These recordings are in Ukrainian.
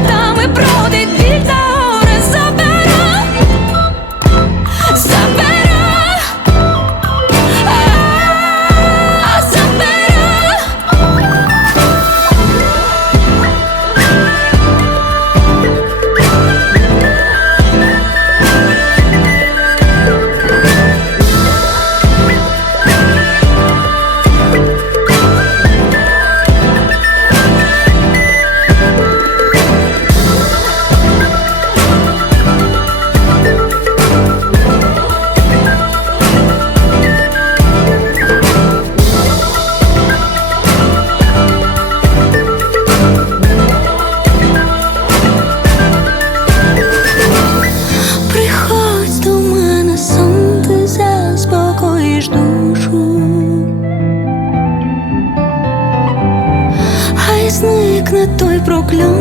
між хатами бродить, прокльон,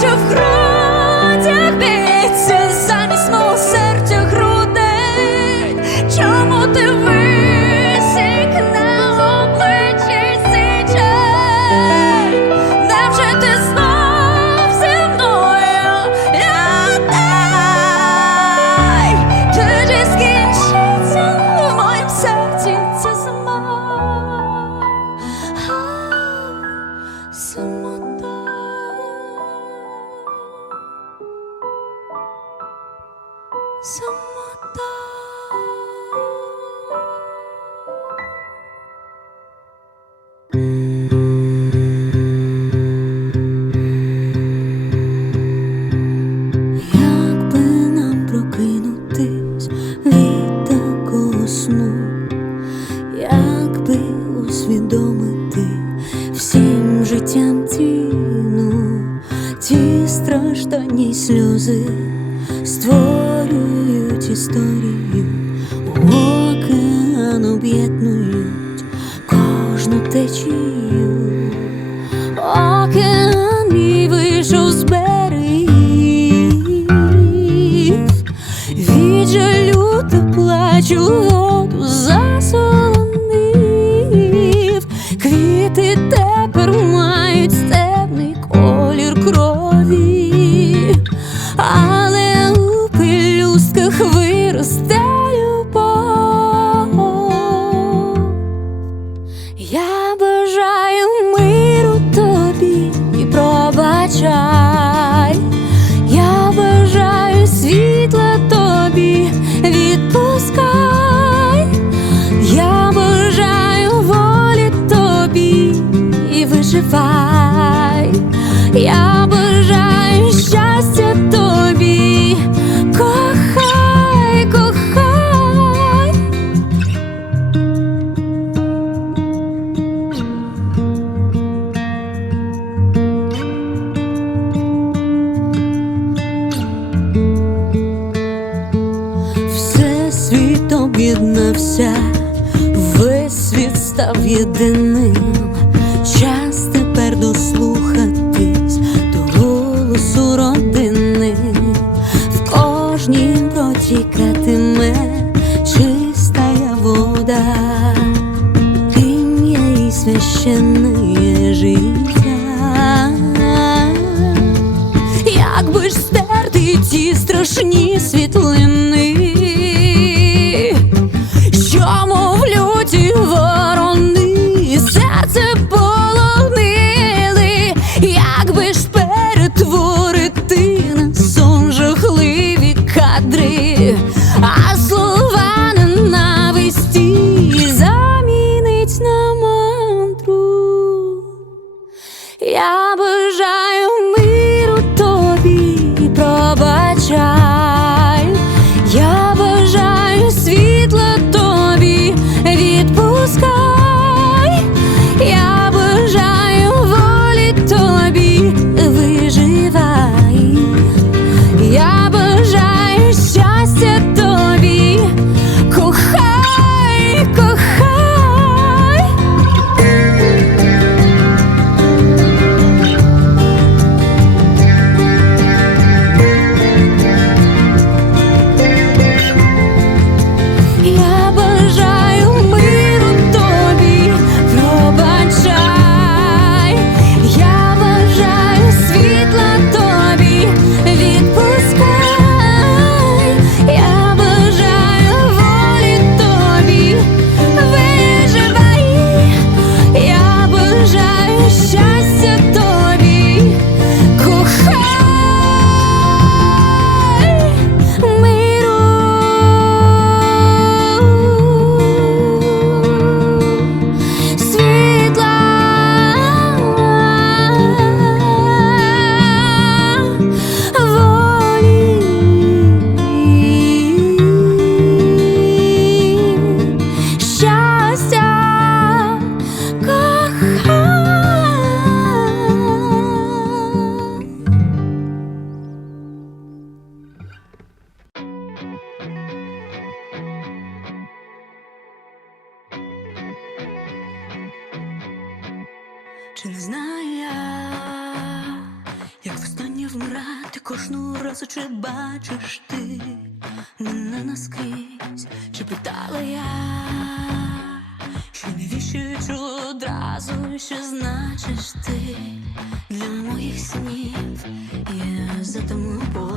що в кров. І виживай. Я бажаю пробачай. Я затамую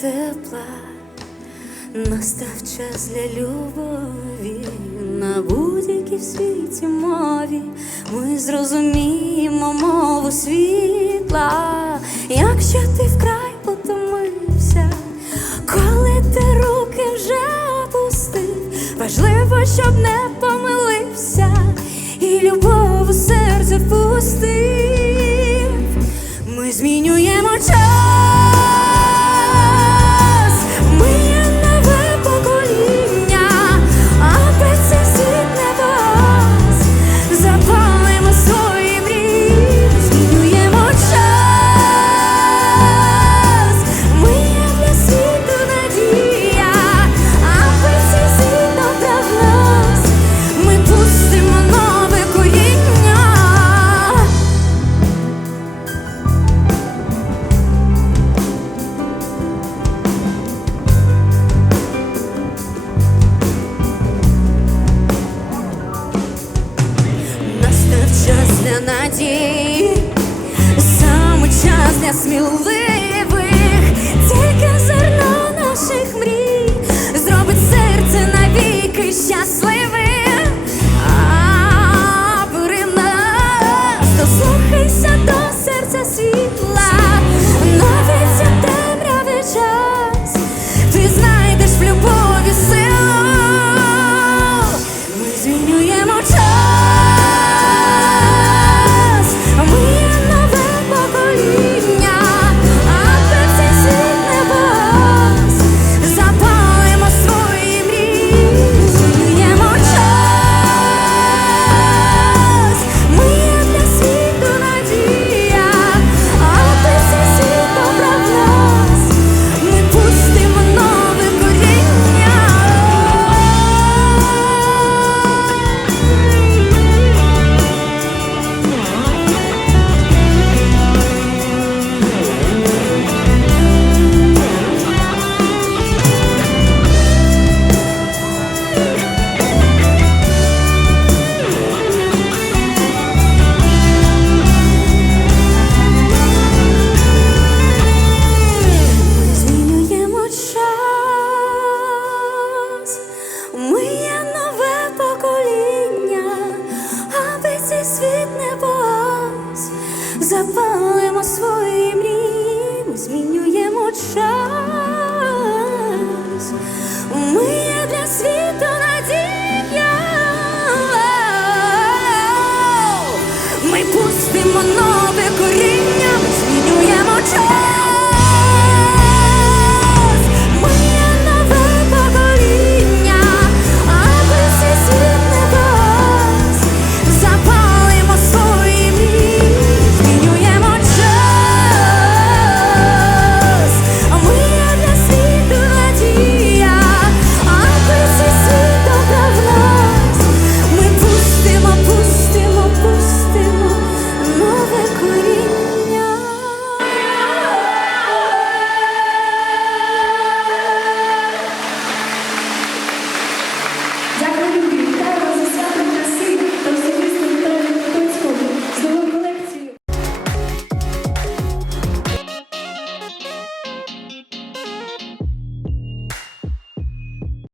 тепла, настав час для любові на будь-якій в світі мові. Ми зрозуміємо мову світла, якщо ти вкрай потомився, коли ти руки вже опустив, важливо, щоб не помилився, і любов у серце впустив. Ми змінюємо час.